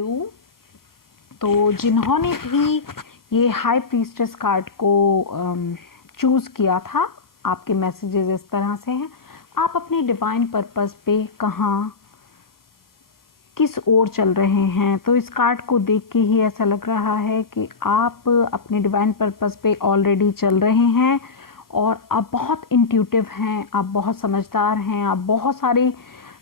2। तो जिन्होंने भी ये हाई प्रीस्टेस कार्ड को चूज़ किया था, आपके मैसेजेस इस तरह से हैं। आप अपने डिवाइन पर्पस पे कहाँ किस ओर चल रहे हैं। तो इस कार्ड को देख के ही ऐसा लग रहा है कि आप अपने डिवाइन पर्पस पे ऑलरेडी चल रहे हैं और आप बहुत इंट्यूटिव हैं, आप बहुत समझदार हैं, आप बहुत सारे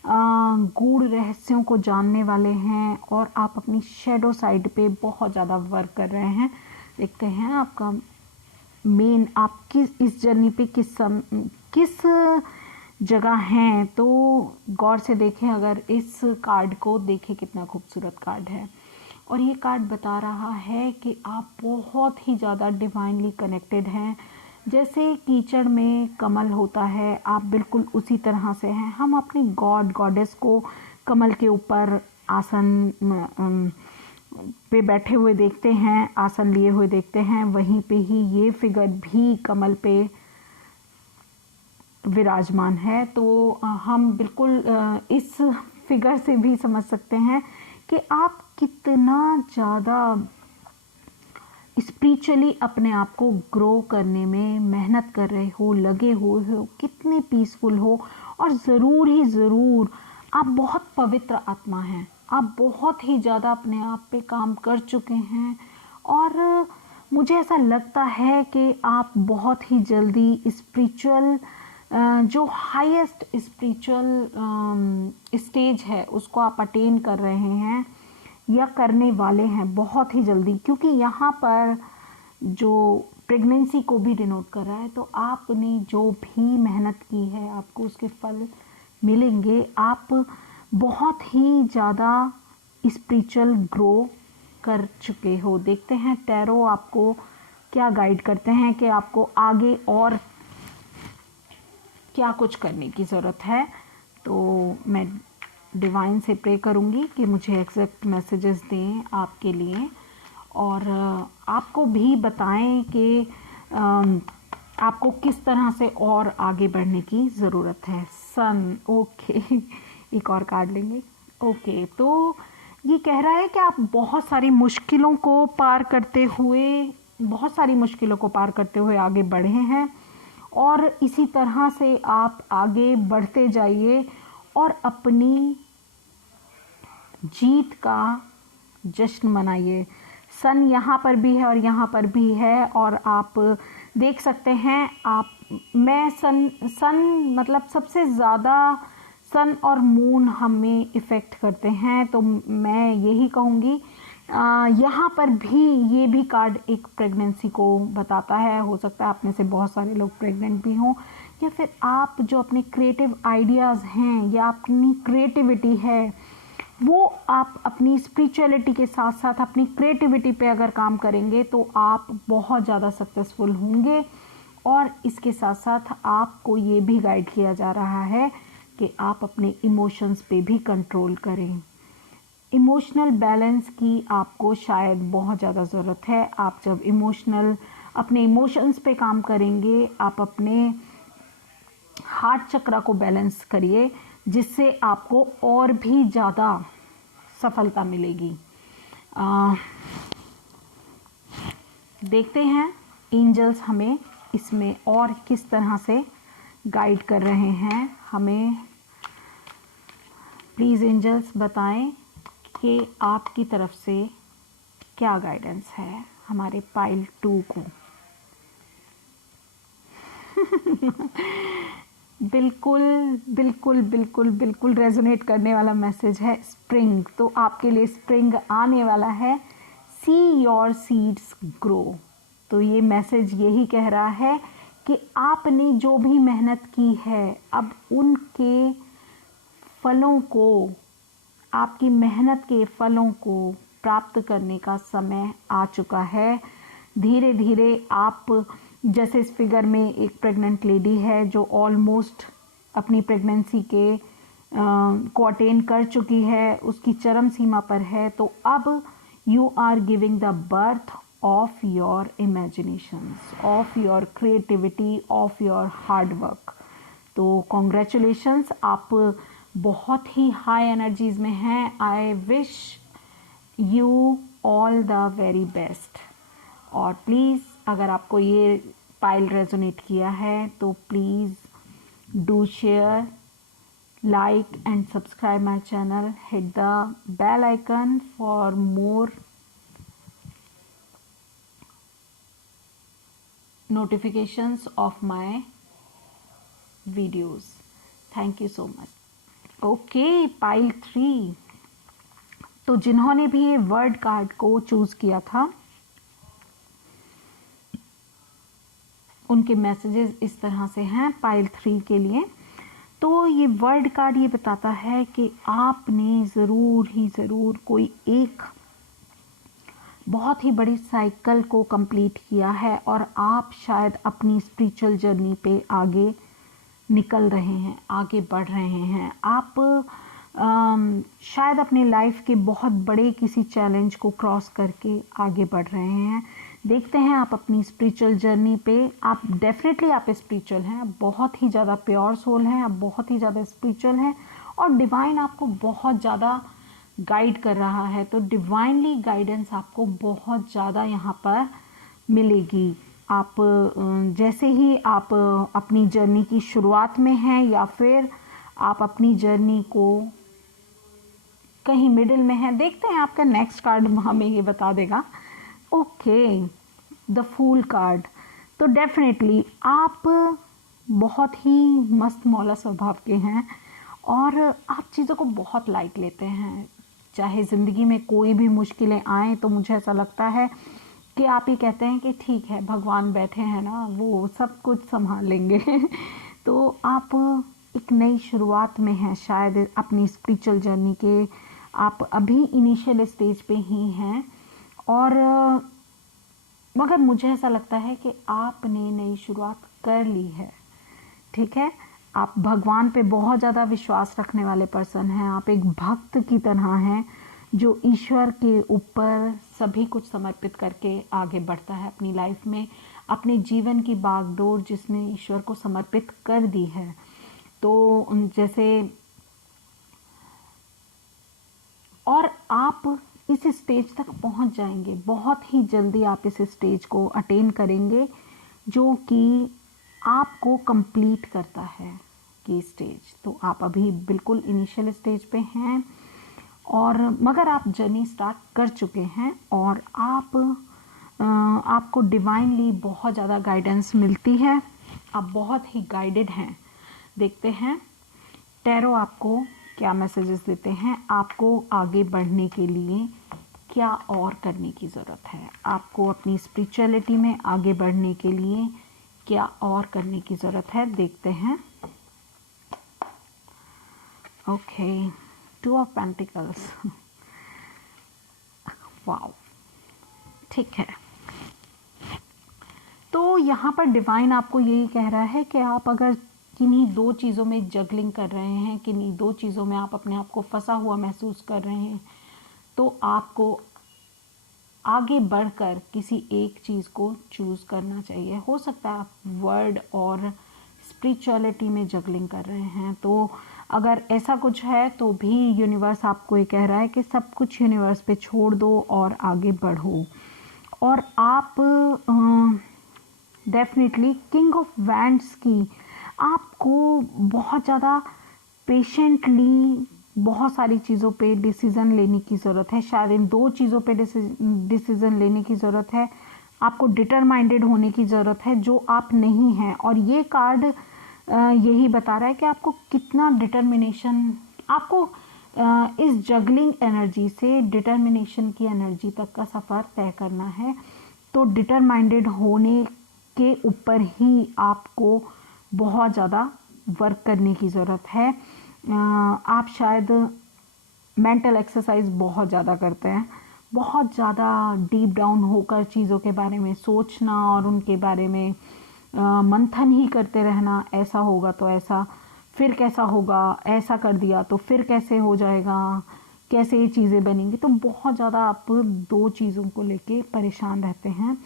गूढ़ रहस्यों को जानने वाले हैं और आप अपनी शैडो साइड पे बहुत ज़्यादा वर्क कर रहे हैं। देखते हैं आपका मेन, आप इस जर्नी पे किस जगह हैं। तो गौर से देखें, अगर इस कार्ड को देखें कितना खूबसूरत कार्ड है और ये कार्ड बता रहा है कि आप बहुत ही ज़्यादा डिवाइनली कनेक्टेड हैं। जैसे कीचड़ में कमल होता है, आप बिल्कुल उसी तरह से हैं। हम अपनी गॉडेस को कमल के ऊपर आसन पे बैठे हुए देखते हैं, आसन लिए हुए देखते हैं, वहीं पे ही ये फिगर भी कमल पे विराजमान है। तो हम बिल्कुल इस फिगर से भी समझ सकते हैं कि आप कितना ज़्यादा स्पिरिचुअली अपने आप को ग्रो करने में मेहनत कर रहे हो, लगे हुए हो, कितने पीसफुल हो। और ज़रूर ही ज़रूर आप बहुत पवित्र आत्मा हैं, आप बहुत ही ज़्यादा अपने आप पे काम कर चुके हैं और मुझे ऐसा लगता है कि आप बहुत ही जल्दी स्पिरिचुअल जो हाईएस्ट स्पिरिचुअल स्टेज है उसको आप अटेन कर रहे हैं या करने वाले हैं बहुत ही जल्दी, क्योंकि यहाँ पर जो प्रेगनेंसी को भी डिनोट कर रहा है। तो आपने जो भी मेहनत की है आपको उसके फल मिलेंगे। आप बहुत ही ज़्यादा स्पिरिचुअल ग्रो कर चुके हो। देखते हैं टैरो आपको क्या गाइड करते हैं कि आपको आगे और क्या कुछ करने की ज़रूरत है। तो मैं डिवाइन से प्रे करूँगी कि मुझे एग्जैक्ट मैसेजेस दें आपके लिए और आपको भी बताएं कि आपको किस तरह से और आगे बढ़ने की ज़रूरत है। सन, ओके, एक और कार्ड लेंगे। ओके, तो ये कह रहा है कि आप बहुत सारी मुश्किलों को पार करते हुए आगे बढ़े हैं और इसी तरह से आप आगे बढ़ते जाइए और अपनी जीत का जश्न मनाइए। सन यहाँ पर भी है और यहाँ पर भी है और आप देख सकते हैं मैं सन मतलब सबसे ज़्यादा सन और मून हमें इफ़ेक्ट करते हैं। तो मैं यही कहूँगी, यहाँ पर भी ये भी कार्ड एक प्रेगनेंसी को बताता है। हो सकता है आप में से बहुत सारे लोग प्रेग्नेंट भी हों या फिर आप जो अपने क्रिएटिव आइडियाज़ हैं या अपनी क्रिएटिविटी है वो आप अपनी स्पिरिचुअलिटी के साथ साथ अपनी क्रिएटिविटी पे अगर काम करेंगे तो आप बहुत ज़्यादा सक्सेसफुल होंगे। और इसके साथ साथ आपको ये भी गाइड किया जा रहा है कि आप अपने इमोशंस पे भी कंट्रोल करें। इमोशनल बैलेंस की आपको शायद बहुत ज़्यादा ज़रूरत है। आप जब अपने इमोशंस पे काम करेंगे, आप अपने हार्ट चक्र को बैलेंस करिए, जिससे आपको और भी ज़्यादा सफलता मिलेगी। देखते हैं एंजल्स हमें इसमें और किस तरह से गाइड कर रहे हैं। हमें प्लीज़ एंजल्स बताएं कि आपकी तरफ से क्या गाइडेंस है हमारे पाइल 2 को। बिल्कुल बिल्कुल बिल्कुल बिल्कुल रेजोनेट करने वाला मैसेज है स्प्रिंग। तो आपके लिए स्प्रिंग आने वाला है। See your seeds grow. तो ये मैसेज यही कह रहा है कि आपने जो भी मेहनत की है अब उनके फलों को, आपकी मेहनत के फलों को प्राप्त करने का समय आ चुका है। धीरे धीरे आप, जैसे इस फिगर में एक प्रेग्नेंट लेडी है जो ऑलमोस्ट अपनी प्रेगनेंसी को अटेन कर चुकी है, उसकी चरम सीमा पर है। तो अब you are giving the birth of your imaginations, of your creativity, of your hard work. तो कॉन्ग्रेचुलेशंस, आप बहुत ही हाई एनर्जीज में हैं। I wish you all the very best. और प्लीज़ अगर आपको ये पाइल रेजोनेट किया है तो please do share, like and subscribe my channel, hit the bell icon for more notifications of my videos. Thank you so much. Okay, pile 3। तो जिन्होंने भी ये वर्ड कार्ड को चूज किया था उनके मैसेजेस इस तरह से हैं पाइल 3 के लिए। तो ये वर्ड कार्ड ये बताता है कि आपने ज़रूर ही ज़रूर कोई एक बहुत ही बड़ी साइकिल को कंप्लीट किया है और आप शायद अपनी स्पिरिचुअल जर्नी पे आगे निकल रहे हैं, आगे बढ़ रहे हैं। आप शायद अपने लाइफ के बहुत बड़े किसी चैलेंज को क्रॉस करके आगे बढ़ रहे हैं। देखते हैं आप अपनी स्पिरिचुअल जर्नी पे, आप डेफिनेटली आप स्पिरिचुअल हैं, आप बहुत ही ज़्यादा प्योर सोल हैं, आप बहुत ही ज़्यादा स्पिरिचुअल हैं और डिवाइन आपको बहुत ज़्यादा गाइड कर रहा है। तो डिवाइनली गाइडेंस आपको बहुत ज़्यादा यहाँ पर मिलेगी। आप जैसे ही आप अपनी जर्नी की शुरुआत में हैं या फिर आप अपनी जर्नी को कहीं मिडिल में हैं, देखते हैं आपका नेक्स्ट कार्ड हमें ये बता देगा। Okay, the fool card. तो डेफिनेटली आप बहुत ही मस्त मौला स्वभाव के हैं और आप चीज़ों को बहुत लाइट लेते हैं। चाहे ज़िंदगी में कोई भी मुश्किलें आएँ तो मुझे ऐसा लगता है कि आप ही कहते हैं कि ठीक है, भगवान बैठे हैं ना, वो सब कुछ संभाल लेंगे। तो आप एक नई शुरुआत में हैं, शायद अपनी स्पिरिचुअल जर्नी के आप अभी इनिशियल स्टेज पे ही हैं और मगर मुझे ऐसा लगता है कि आपने नई शुरुआत कर ली है। ठीक है, आप भगवान पे बहुत ज़्यादा विश्वास रखने वाले पर्सन हैं, आप एक भक्त की तरह हैं जो ईश्वर के ऊपर सभी कुछ समर्पित करके आगे बढ़ता है अपनी लाइफ में, अपने जीवन की बागडोर जिसने ईश्वर को समर्पित कर दी है। तो जैसे और आप इस स्टेज तक पहुंच जाएंगे, बहुत ही जल्दी आप इस स्टेज को अटेन करेंगे जो कि आपको कंप्लीट करता है ये स्टेज। तो आप अभी बिल्कुल इनिशियल स्टेज पे हैं और मगर आप जर्नी स्टार्ट कर चुके हैं और आपको डिवाइनली बहुत ज़्यादा गाइडेंस मिलती है, आप बहुत ही गाइडेड हैं। देखते हैं टैरो आपको क्या मैसेजेस देते हैं, आपको आगे बढ़ने के लिए क्या और करने की ज़रूरत है, आपको अपनी स्पिरिचुअलिटी में आगे बढ़ने के लिए क्या और करने की ज़रूरत है। देखते हैं। Okay, 2 of pentacles. वाओ, ठीक है। तो यहाँ पर डिवाइन आपको यही कह रहा है कि आप अगर किन्हीं 2 चीज़ों में जगलिंग कर रहे हैं, किन्हीं 2 चीज़ों में आप अपने आप को फंसा हुआ महसूस कर रहे हैं, तो आपको आगे बढ़कर किसी एक चीज़ को चूज़ करना चाहिए। हो सकता है आप वर्ड और स्पिरिचुअलिटी में जगलिंग कर रहे हैं, तो अगर ऐसा कुछ है तो भी यूनिवर्स आपको ये कह रहा है कि सब कुछ यूनिवर्स पे छोड़ दो और आगे बढ़ो। और आप डेफिनेटली किंग ऑफ वैंड्स की आपको बहुत ज़्यादा पेशेंटली बहुत सारी चीज़ों पे डिसीज़न लेने की ज़रूरत है। शायद इन 2 चीज़ों पे डिसीज़न लेने की ज़रूरत है। आपको डिटरमाइंडेड होने की ज़रूरत है जो आप नहीं हैं। और ये कार्ड यही बता रहा है कि आपको कितना डिटर्मिनेशन, आपको इस जगलिंग एनर्जी से डिटर्मिनेशन की एनर्जी तक का सफ़र तय करना है। तो डिटरमाइंडेड होने के ऊपर ही आपको बहुत ज़्यादा वर्क करने की ज़रूरत है। आप शायद मेंटल एक्सरसाइज बहुत ज़्यादा करते हैं, बहुत ज़्यादा डीप डाउन होकर चीज़ों के बारे में सोचना और उनके बारे में मंथन ही करते रहना। ऐसा होगा तो ऐसा, फिर कैसा होगा, ऐसा कर दिया तो फिर कैसे हो जाएगा, कैसे ये चीज़ें बनेंगी। तो बहुत ज़्यादा आप 2 चीज़ों को लेके परेशान रहते हैं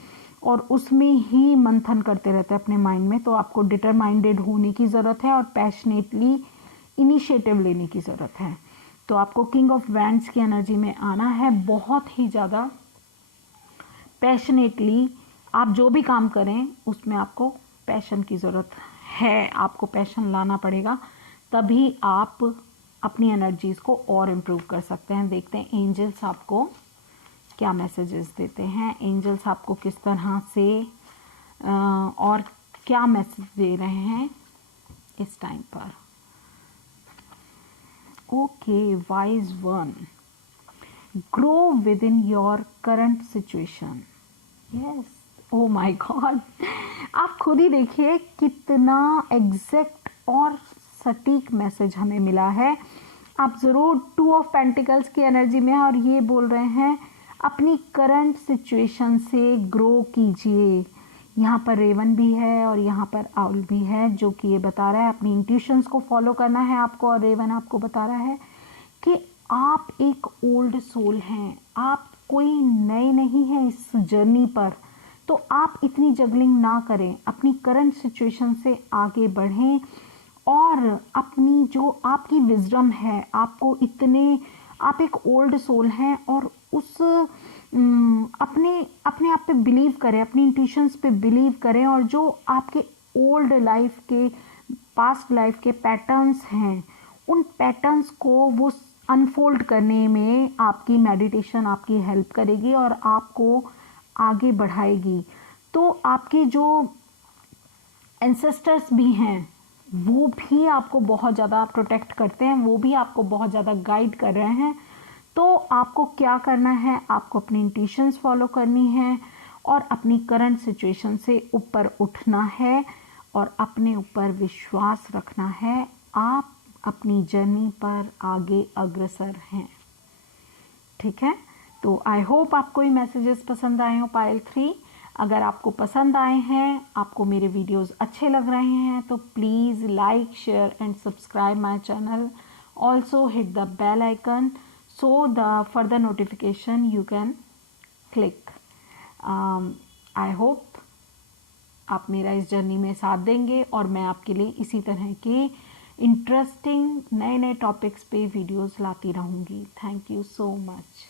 और उसमें ही मंथन करते रहते हैं अपने माइंड में। तो आपको डिटरमाइंडेड होने की ज़रूरत है और पैशनेटली इनिशिएटिव लेने की ज़रूरत है। तो तो आपको किंग ऑफ वैंड्स की एनर्जी में आना है। बहुत ही ज़्यादा पैशनेटली आप जो भी काम करें उसमें आपको पैशन की ज़रूरत है, आपको पैशन लाना पड़ेगा, तभी आप अपनी एनर्जीज़ को और इम्प्रूव कर सकते हैं। देखते हैं एंजल्स आपको क्या मैसेजेस देते हैं, एंजल्स आपको किस तरह से और क्या मैसेज दे रहे हैं इस टाइम पर। Okay, wise one, grow with in your current situation. Yes, oh my God, आप खुद ही देखिए कितना एग्जैक्ट और सटीक मैसेज हमें मिला है। आप ज़रूर टू ऑफ पेंटिकल्स की एनर्जी में हैं और ये बोल रहे हैं अपनी करंट सिचुएशन से ग्रो कीजिए। यहाँ पर रेवन भी है और यहाँ पर आउल भी है, जो कि ये बता रहा है अपनी इंट्यूशंस को फॉलो करना है आपको। और रेवन आपको बता रहा है कि आप एक ओल्ड सोल हैं, आप कोई नए नहीं हैं इस जर्नी पर, तो आप इतनी जगलिंग ना करें, अपनी करंट सिचुएशन से आगे बढ़ें और अपनी जो आपकी विजडम है, आपको इतने, आप एक ओल्ड सोल हैं और उस अपने आप पे बिलीव करें, अपनी इंट्यूशंस पे बिलीव करें और जो आपके ओल्ड लाइफ के, पास्ट लाइफ के पैटर्न्स हैं, उन पैटर्न्स को वो अनफोल्ड करने में आपकी मेडिटेशन आपकी हेल्प करेगी और आपको आगे बढ़ाएगी। तो आपके जो एंसेस्टर्स भी हैं वो भी आपको बहुत ज़्यादा प्रोटेक्ट करते हैं, वो भी आपको बहुत ज़्यादा गाइड कर रहे हैं। तो आपको क्या करना है, आपको अपनी इंट्यूशंस फॉलो करनी है और अपनी करंट सिचुएशन से ऊपर उठना है और अपने ऊपर विश्वास रखना है। आप अपनी जर्नी पर आगे अग्रसर हैं। ठीक है, तो आई होप आपको ये मैसेजेस पसंद आए हो पायल 3। अगर आपको पसंद आए हैं, आपको मेरे वीडियोस अच्छे लग रहे हैं, तो please like, share and subscribe my channel. Also hit the bell icon so the further notification you can click. I hope आप मेरा इस जर्नी में साथ देंगे और मैं आपके लिए इसी तरह के इंटरेस्टिंग नए नए टॉपिक्स पे वीडियोस लाती रहूँगी। Thank you so much.